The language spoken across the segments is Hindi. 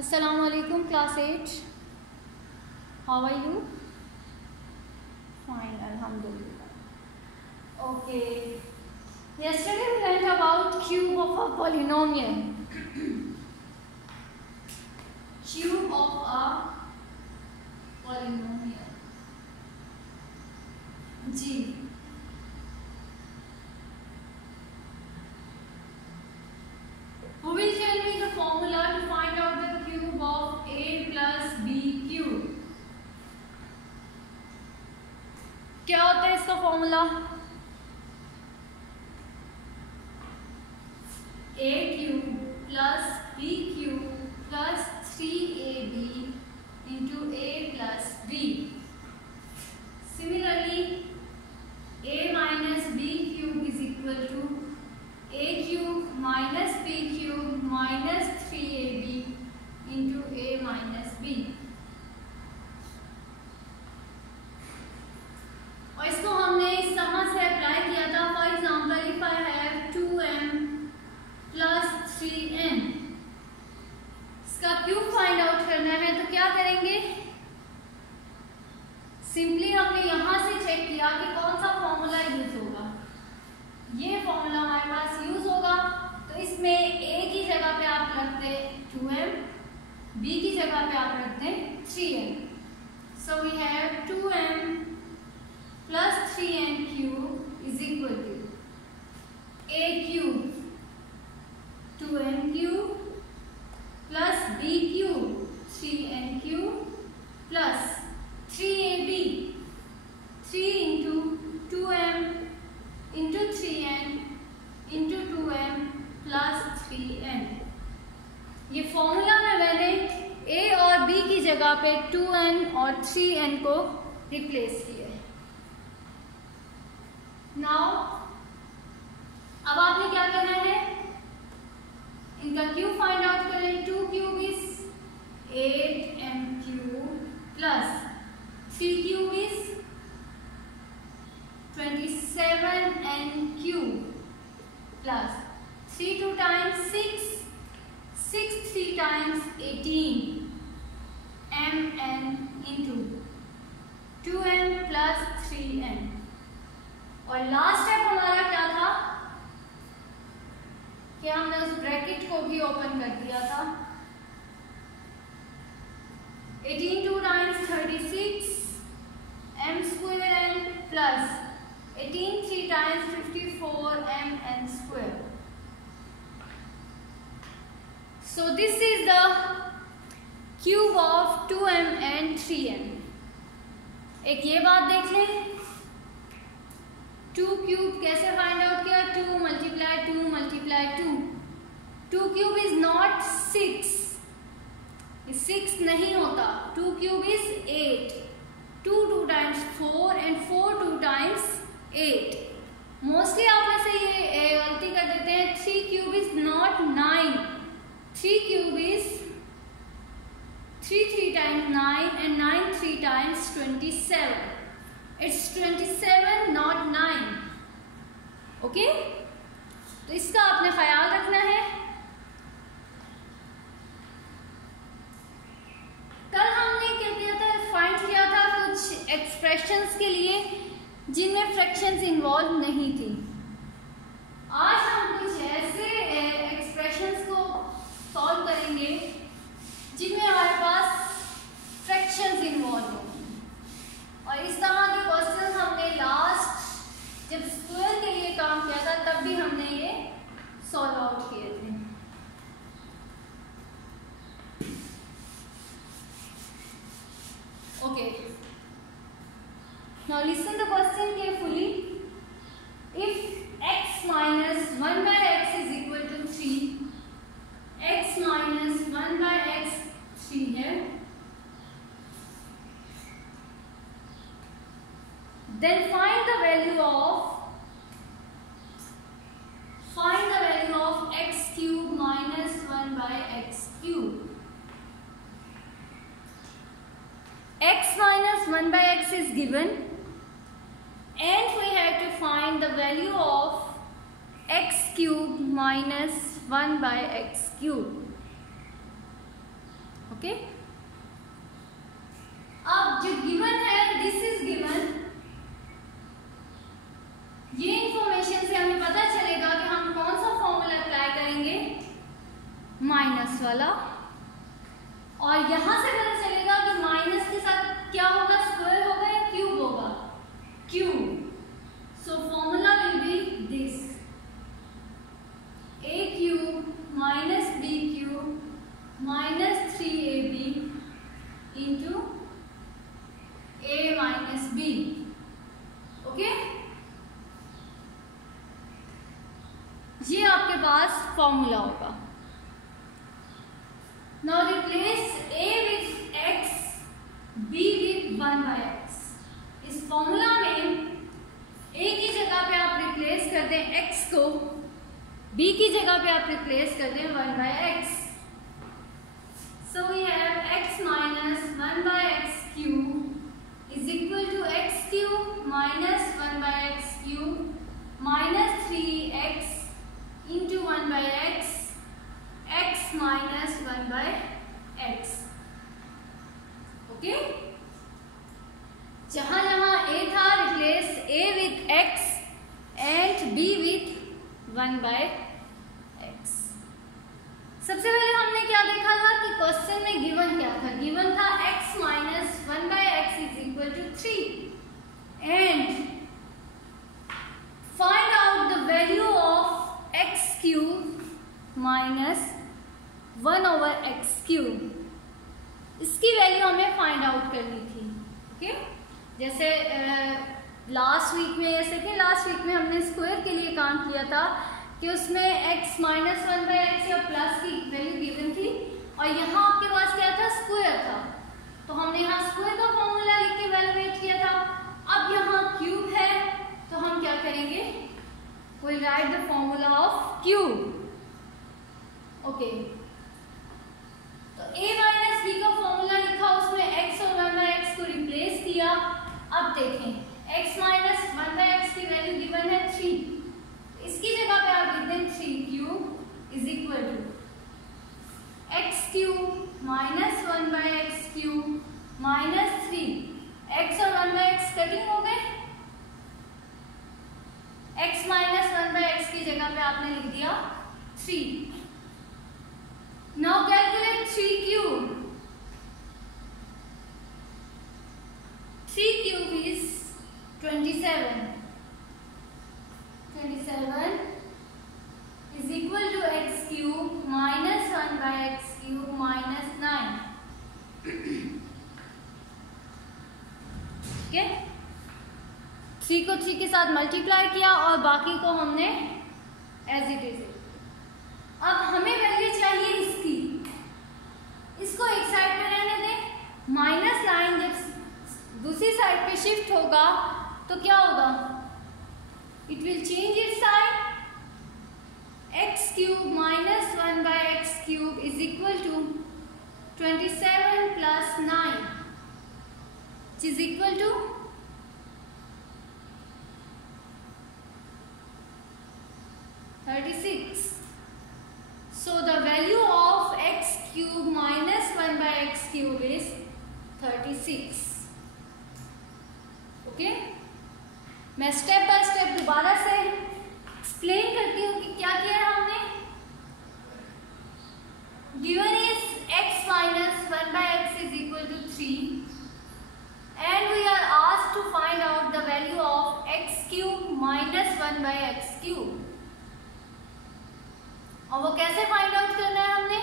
Assalamu alaikum, class 8. How are you? Fine, alhamdulillah. Okay. Yesterday we learned about cube of a polynomial. Cube of a polynomial. G. Who will tell me the formula to find out the cube of a plus b cube? क्या होता है इसका formula? a cube plus b cube plus 3ab into a plus b. Similarly, a minus b cube is equal to a cube minus b cube minus 3ab into a minus b. और इसको हमने इस तरह से अप्लाई किया था. For example, if I have 2m plus 3n, इसका क्यूब फाइंड आउट करना है तो क्या करेंगे? सिंपली हमने यहां से चेक किया कि कौन सा फॉर्मूला यूज होगा. ये फॉर्मूला हमारे पास यूज होगा, तो इसमें a की जगह पे आप रख दें 2m, b की जगह पे आप रख दें 3n. So we have 2m plus 3n cube is equal to a cube 2n cube plus b cube 3n cube plus 3ab 3 into 2m into 3n into 2m plus 3n. ये फॉर्मूला में मैंने a और b की जगह पे 2n और 3n को रिप्लेस किया है. नाउ अब आपने क्या करना है? इनका क्यूब फाइंड आउट करें. 2 cube is 8m cube plus 3 cube is 27n cube plus 3 2 times 6 6 3 times 18 mn into 2m plus 3n. और लास्ट स्टेप हमारा क्या था कि हमने उस ब्रैकेट को भी ओपन कर दिया था. 18 2 times 36 m square n plus 18 3 times 54 m n square. So this is the cube of 2m and 3n. एक ये बात देख लें, 2 क्यूब कैसे फाइंड आउट किया? 2 multiply 2 multiply 2. 2 cube is not 6, 6 नहीं होता. 2 cube is 8. 2 2 times 4 and 4 2 times 8. Mostly आप में से ये गलती कर देते हैं. 3 cube is not 9. 3 cube is 3 3 times 9 and 9 3 times 27. It's 27 not 9. Okay, तो इसका आपने ख्याल रखना है. कल हमने क्या किया था? फाइंड किया था कुछ एक्सप्रेशंस के लिए जिनमें फ्रैक्शंस इन्वॉल्व नहीं थी. आज हम कुछ ऐसे एक्सप्रेशंस को सॉल्व करेंगे जिनमें हमारे पास फ्रैक्शंस इन्वॉल्व होंगे. और इस तरह के क्वेश्चन हमने लास्ट जब स्क्वायर के लिए काम किया था तब भी हमने ये सॉल्व आउट किए थे. Okay, now listen the question carefully. If x minus 1 by x is equal to 3, x minus 1 by x 3 है, then find the value of x cube minus 1 by x cube. X minus 1 by x is given and we have to find the value of x cube minus 1 by x cube. Okay. अब जो गिवन है, दिस इज गिवन, ये इंफॉर्मेशन से हमें पता चलेगा कि हम कौन सा फॉर्मूला अप्लाई करेंगे, माइनस वाला, और यहां से पता चलेगा कि माइनस के साथ क्या होगा, स्क्वायर होगा या क्यूब होगा, cube. So formula will be this, a cube minus b cube minus 3ab into a minus b। Okay, ये आपके पास फॉर्मूला होगा। Now replace a with x, b with 1/x। इस फॉर्मूला में a की जगह पे आप रिप्लेस कर दें x को, b की जगह पे आप रिप्लेस कर दें 1/x। So we have x minus 1/x cube is equal to x cube minus 1/x cube minus 3x into 1/x, x minus 1/x। Okay, जहां जहां a था replace a with x and b with 1/x। सबसे पहले हमने क्या देखा था कि क्वेश्चन में गिवन क्या था, गिवन था x minus 1/x is equal to 3 and find out the value of x cube minus 1/x cube. इसकी वैल्यू हमें फाइंड आउट करनी थी। ओके, जैसे लास्ट वीक में हमने स्क्वायर के लिए काम किया था कि उसमें x माइनस 1/x या प्लस की वैल्यू गिवन थी और यहाँ आपके पास क्या था, स्क्वायर था, तो हमने यहाँ स्क्वायर का फॉर्मूला लिख के वैल्यूएट किया था। अब यहाँ क्यूब है तो हम क्या करेंगे, we'll write the formula of cube. Okay. तो a माइनस b का फॉर्मूला लिखा, उसमें x और 1/x को रिप्लेस किया। अब देखें x माइनस 1/x की वैल्यू गिवन है 3, इसकी जगह पे आप लिख दें 3 cube is equal to x cube minus 1/x cube minus 3। x और 1/x कटिंग हो गए, x माइनस 1/x की जगह पे आपने लिख दिया 3। Now calculate 3 cube. 3 cube is 27। 27 is equal to x cube minus 1/x cube minus 9। ठीक है, 3 को 3 के साथ मल्टीप्लाई किया और बाकी को हमने एज इट इज। अब हमें वैल्यू चाहिए इसकी, इसको एक साइड पे रहने दें। माइनस 9 जब दूसरी साइड पे शिफ्ट होगा तो क्या होगा, it will change its side. x cube minus 1/x cube is equal to 27 plus 9 is equal to 36. So the value of x cube minus 1/x cube is 36. Okay? मैं स्टेप बाय स्टेप दोबारा से एक्सप्लेन करती हूँ कि क्या किया है हमने। Given is x minus 1/x is equal to 3 and we are asked to find out the value of x cube minus 1/x cube। और वो कैसे फाइंड आउट करना है हमने,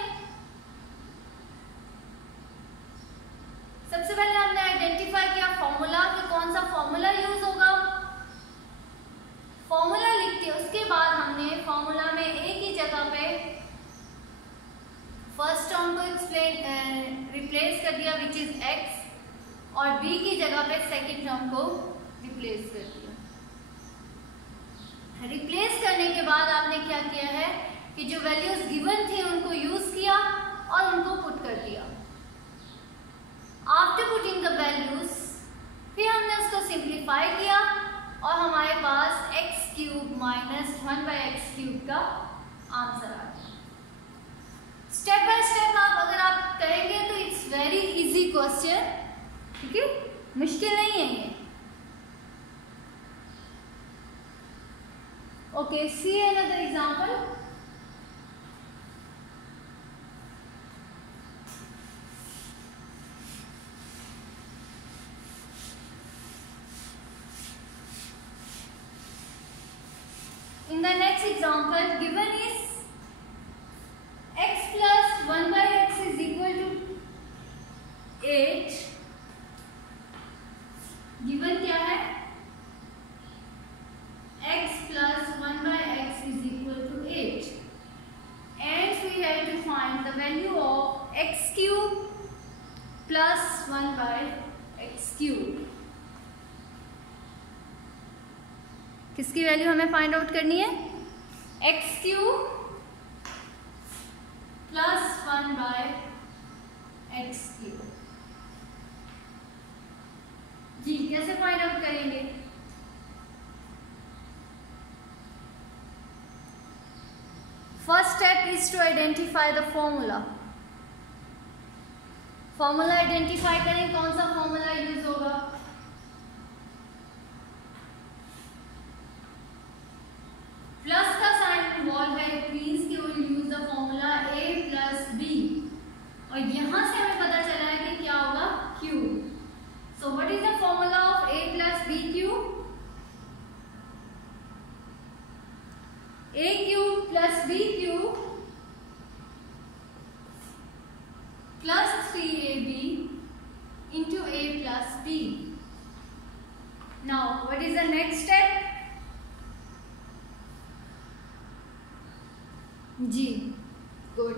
सबसे पहले हमने आइडेंटिफाई किया फॉर्मूला कि कौन सा फॉर्मूला यूज होगा। फॉर्मूला लिख के उसके बाद हमने फॉर्मूला में a की जगह पे फर्स्ट टर्म को रिप्लेस कर दिया विच इज x और b की जगह पे सेकेंड टर्म को रिप्लेस कर दिया। रिप्लेस करने के बाद आपने क्या किया है कि जो वैल्यूज गिवन थी उनको यूज किया और उनको पुट कर दिया। आफ्टर पुटिंग द वैल्यूज फिर हमने उसको सिंप्लीफाई किया और हमारे पास x cube minus 1/x cube का आंसर आ गया। स्टेप बाय स्टेप आप अगर आप करेंगे तो इट्स ठीक है, मुश्किल नहीं है ये। Okay, see another example. In the next example, given is x plus 1 by x is equal to 8. Given क्या है? x plus 1 by x is equal to 8. And we have to find the value of x cube plus 1 by x cube. किसकी वैल्यू हमें फाइंड आउट करनी है? X cube plus 1 by x cube. जी, कैसे फाइंड आउट करेंगे? First step is to identify the formula. Formula identify करें, कौन सा फॉर्मूला यूज होगा? प्लस का साइन इन्वॉल्व है, इट मींस कि we will use the formula a plus b, और यहां से हमें पता चला है कि क्या होगा? q। So what is the formula of a plus b cube? a cube plus b cube plus 3ab into a plus b। Now what is the next step? जी, good.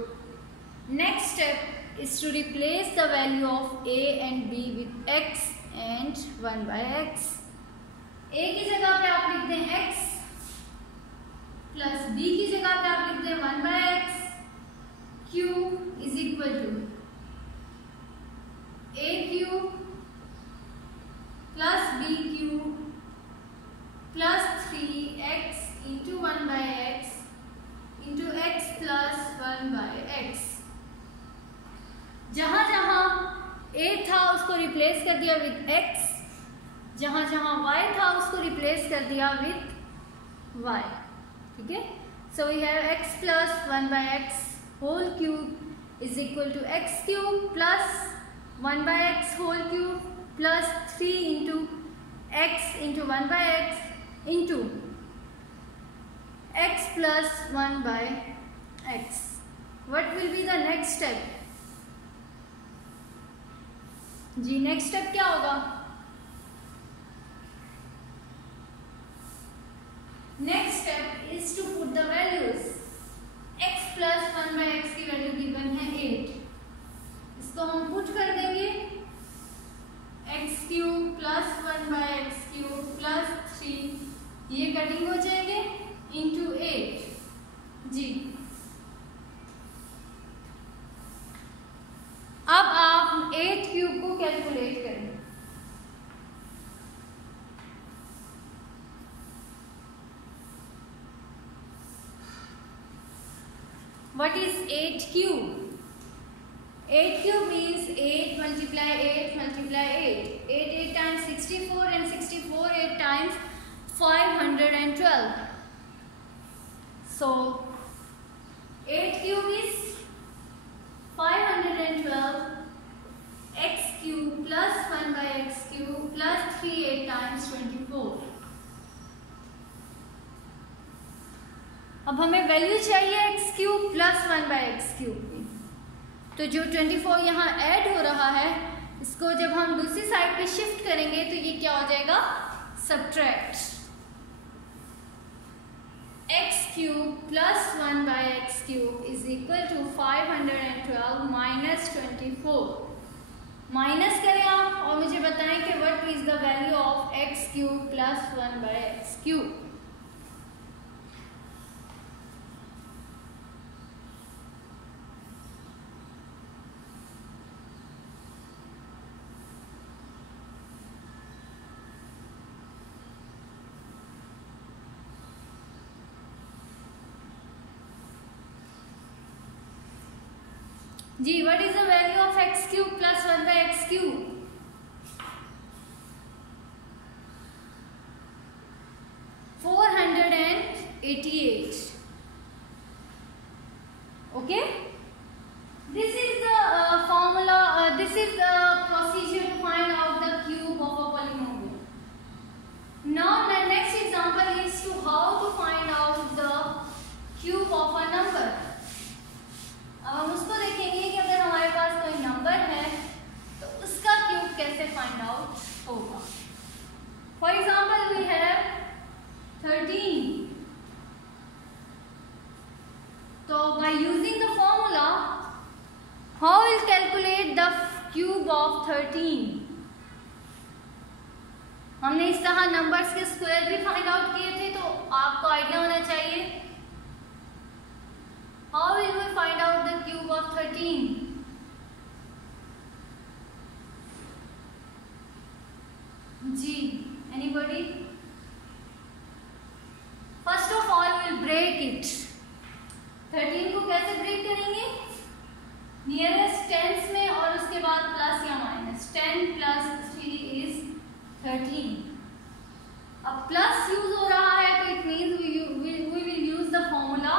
Next step is to replace the value of a and b with x and 1 by x. a की जगह पे आप लिख दें x प्लस b की जगह पे आप लिख दें 1 by x। q is equal to a cube plus b cube plus 3x into 1 by x into x plus 1 by x। जहां जहां a था उसको रिप्लेस कर दिया विद x, जहां जहां y था उसको रिप्लेस कर दिया विद y। ठीक है, so we have x plus 1 by x whole cube is equal to x cube plus 1 by x whole cube plus 3 into x into 1 by x into x plus 1 by x। What will be the next step? जी, नेक्स्ट स्टेप क्या होगा? Next step is to put the values. x plus 1 by x की वैल्यू गिवन है 8, इसको हम पुट कर देंगे x cube plus 1 by x cube plus 3, ये कटिंग हो जाएंगे into 8। जी, अब आप 8 क्यूब को कैलकुलेट करें। What is 8 cube? 8 cube means 8 multiply 8 multiply 8. 8 8 times 64 and 64 8 times 512. So 8 cube is 512 x cube plus 1 by x cube plus 3 8 times 24. अब हमें वैल्यू चाहिए x cube plus 1 by x cube की, तो जो 24 यहाँ ऐड हो रहा है इसको जब हम दूसरी साइड पे शिफ्ट करेंगे तो ये क्या हो जाएगा? Subtract x cube plus 1 by x cube is equal to 512 minus 24। Minus करें आप और मुझे बताएं कि what is the value of x cube plus 1 by x cube. जी, what is the value of x cube plus 1 by x cube? 88. Okay, this is the formula, this is the procedure to find out the cube of a polynomial. Now the next example is to how to find out the cube of a number. अब हम उसको देखेंगे कि अगर हमारे पास कोई नंबर है तो उसका क्यूब कैसे फाइंड आउट होगा. For example we have 13. So by using the formula, how will calculate the cube of 13? हमने इस तरह नंबर्स के स्क्वायर भी फाइंड आउट किए थे, तो आपको आइडिया होना चाहिए. How will we find out the cube of 13? Ji, anybody? First of all, we will break it. 13 को कैसे ब्रेक करेंगे? नियरेस्ट टेंस में और उसके बाद प्लस या माइनस. 10 plus 3 is 13. अब प्लस यूज हो रहा है तो it means we will use the formula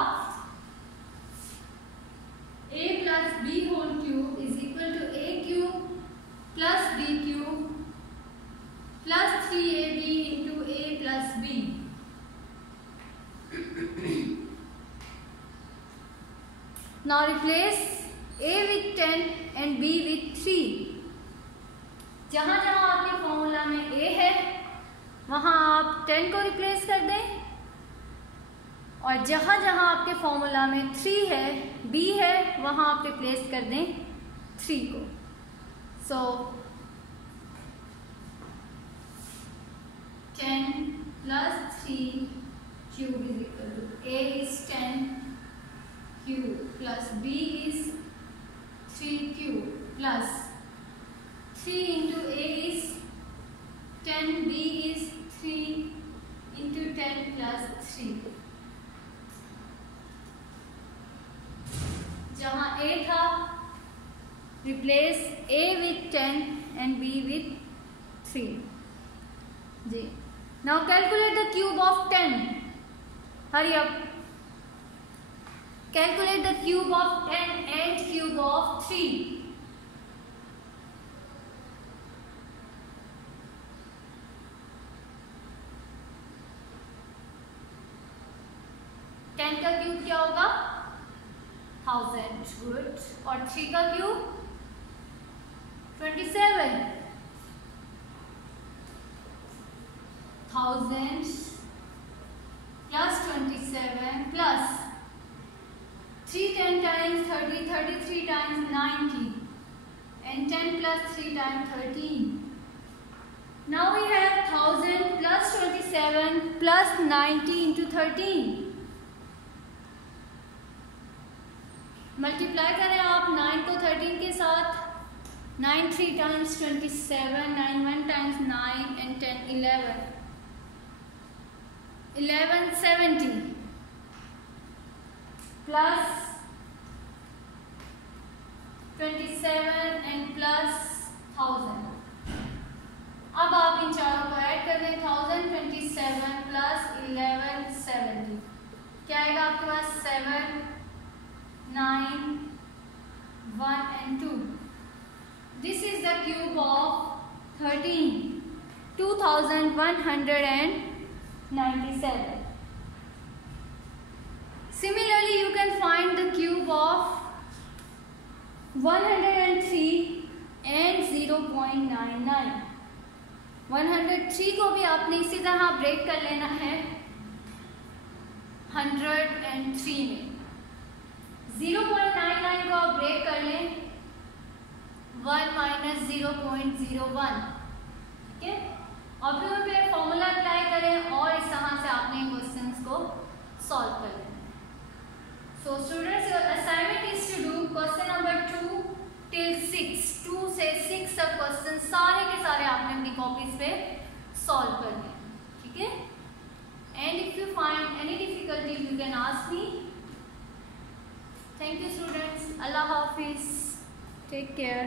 a plus b whole cube is equal to a cube plus b cube plus 3ab into a plus b. Now replace a with 10 and b with 3. जहां जहां आपके फॉर्मूला में a है वहां आप 10 को रिप्लेस कर दें, और जहां जहां आपके फॉर्मूला में 3 है, b है, वहां आप रिप्लेस कर दें 3 को. So 10 plus 3 cube is equal to a is 10 cube plus b is 3 cube plus 3 into a is 10, b is 3 into 10 plus 3. जहाँ a था replace a with 10 and b with 3. Ji, now calculate the cube of 10. Hurry up. Calculate the cube of 10 and cube of 3. 10 का क्यूब क्या होगा? 1000. गुड. और 3 का cube 27. 1000 plus 27 plus 3 10 times 30, 33 times 90, and 10 plus 3 times 13. Now we have 1000 plus 27 plus 90 into 13. Multiply करें आप 9 को 13 के साथ. 9 3 times 27, 9 1 times 9, and 10 11. 1170 plus 27 and plus 1000. अब आप इन चारों को ऐड कर दें. 1027 plus 1170 क्या आएगा आपके पास? 7 9 1 and 2. This is the cube of 13. 2197. Similarly, you can find the cube of 103 and 0.99. 103 को भी आपने इसी तरह ब्रेक कर लेना है 103 में. 0.99 को आप ब्रेक कर लें 1 माइनस 0.01. ठीक है, और फिर फॉर्मूला अप्लाई करें और इस तरह से आपने क्वेश्चंस को सॉल्व कर लेना. So students, your assignment is to do question number 2 till 6. 2 से 6 तक क्वेश्चन सारे के सारे आपने अपनी कॉपीज पे सॉल्व करने हैं. ठीक है, and if you find any difficulty you can ask me. Thank you students. Allah Hafiz. Take care.